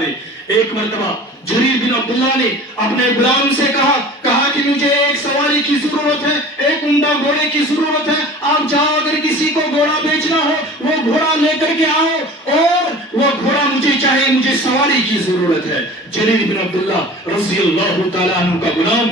دے. ایک مرتبہ جریر بن عبداللہ نے اپنے غلام سے کہا کہ مجھے ایک سواری کی ضرورت ہے, ایک عمدہ گھوڑے کی ضرورت ہے, آپ جاؤ اگر کسی کو گھوڑا بیچنا ہو وہ گھوڑا لے کر کے آؤ, اور وہ گھوڑا مجھے چاہیے, مجھے سواری کی ضرورت ہے. جریر بن عبداللہ رضی اللہ تعالیٰ عنہ کا غلام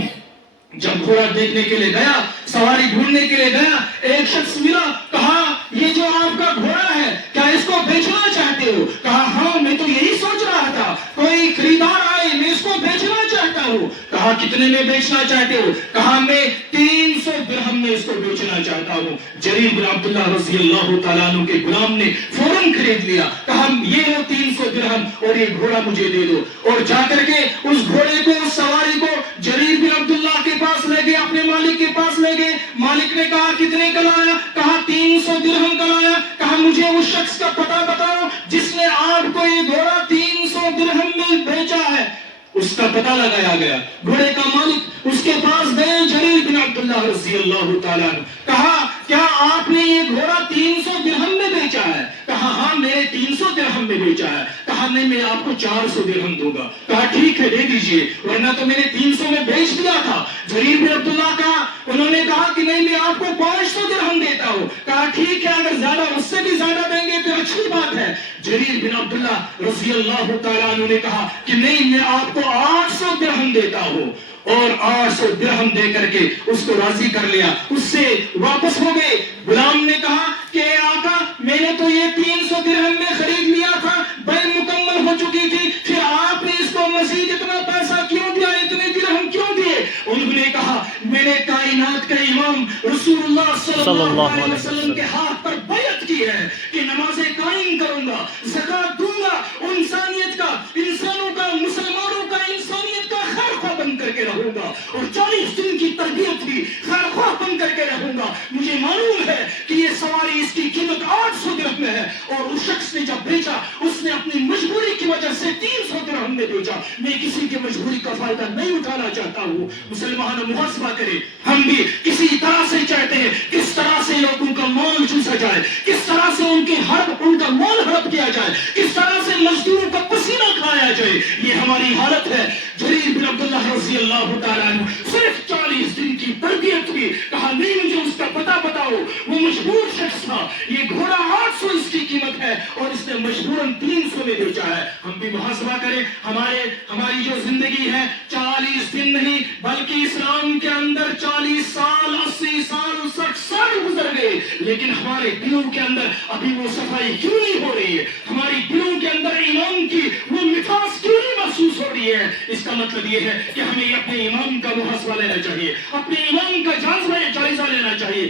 جب گھوڑا دیکھنے کے لیے گیا, سواری ڈھونڈنے کے لیے گیا, ایک شخص ملا, کہا یہ جو آپ کا گھوڑا ہے کیا اس کو بیچنا چاہتے ہو؟ کہا ہاں میں تو یہی سوچ رہا تھا, کوئی خریدار آئے میں اس کو بیچنا چاہتا ہوں. کہا کتنے میں بیچنا چاہتے ہو؟ کہا میں 300 درہم میں اس کو بیچنا چاہتا ہوں. جریر بن عبداللہ رضی اللہ تعالیٰ عنہ کے غلام نے فوراً خرید لیا, کہا یہ ہو 300 درہم اور یہ گھوڑا مجھے دے دو. اور جا کر کے اس گھوڑے کو, اس سواری کو جریر بن عبداللہ کے پاس لے گئے, اپنے مالک کے پاس لے گئے. مالک نے کہا کتنے کا لایا؟ کہا 300 درہم کا لایا. کہا مجھے اس شخص کا پتہ بتاؤ جس نے آپ کو یہ گھوڑا 300 درہم میں بیچا ہے. اس کا پتہ لگایا گیا, گھوڑے کا مالک اس کے پاس گئے, جریر بن عبداللہ رضی اللہ تعالیٰ عنہ, کہا کیا آپ نے یہ گھوڑا 300 درہم میں بیچا ہے؟ کہا ہاں میں نے 300 درہم میں بیچا ہے. کہا نہیں میں آپ کو 400 درہم دوں گا. کہا ٹھیک ہے دے دیجئے, ورنہ تو میں نے 300 میں بیچ دیا تھا. جریر بن عبداللہ کا انہوں نے کہا کہ نہیں میں آپ کو 500 درہم دیتا ہوں. کہا ٹھیک ہے اگر زیادہ اس سے بھی زیادہ دیں گے تو اچھی بات ہے. جریر بن عبداللہ رضی اللہ تعالیٰ عنہ نے کہا کہ نہیں میں آپ کو 800 درہم دیتا ہوں, اور 800 درہم دے کر کے اس کو راضی کر لیا. اس سے واپس ہو گئے. غلام نے کہا کہ اے آقا میں نے تو یہ 300 درہم میں خرید لیا تھا, بے مکمل ہو چکی تھی, پھر آپ نے اس کو مزید اتنا پیسہ کیوں دیا, اتنے درہم کیوں دیے؟ انہوں نے کہا میں نے کائنات کے امام رسول اللہ صلی اللہ علیہ وسلم کے ہاتھ پر بیعت کی ہے کہ نمازیں قائم کروں گا, زکات دوں گا, انسانیت کا, انسانوں کا, مسلمانوں کا, انسانیت کا خیر خواہ بن کر کے رہوں گا, اور 40 دن کی تربیت بھی خیر خواہ بن کر کے رہوں گا. مجھے معلوم ہے کہ یہ سواری اس کی قیمت 800 درہم میں ہے, اور اس شخص نے جب بیچا اس نے اپنی مجبوری کی وجہ سے 300 درہم میں بیچا. میں کسی کی مجبوری کا فائدہ نہیں اٹھانا چاہتا ہوں. مسلمان محاسبہ کرے, ہم بھی کسی طرح سے چاہتے ہیں کس طرح سے لوگوں کا مال چوسا جائے, کس طرح سے ان کا مال ہڑپ کیا جائے, کس طرح سے مزدوروں کا پسینہ کھایا جائے. یہ ہماری حالت ہے. جریر بن عبداللہ رضی اللہ تعالیٰ عنہ صرف 40 دن کی تربیت کی. کہا نہیں مجھے اس کا پتہ بتاؤ. وہ مجبور شخص تھا, یہ گھوڑا 800 اس کی قیمت ہے اور اس نے مجبوراً 300 میں بیچا ہے. ہم بھی محاسبہ کریں, ہماری جو زندگی ہے 40 دن نہیں بلکہ اسلام کے اندر 40 سال, 80 سال, 60 سال گزر گئے, لیکن ہمارے دلوں کے اندر ابھی وہ صفائی کیوں نہیں ہو رہی ہے؟ ہماری دلوں کے اندر ایمان کی وہ مٹھاس کیوں نہیں محسوس ہو رہی ہے؟ اس کا مطلب یہ ہے کہ ہمیں اپنے ایمان کا محاسبہ لینا چاہیے, اپنے ایمان کا جائزہ لینا چاہیے.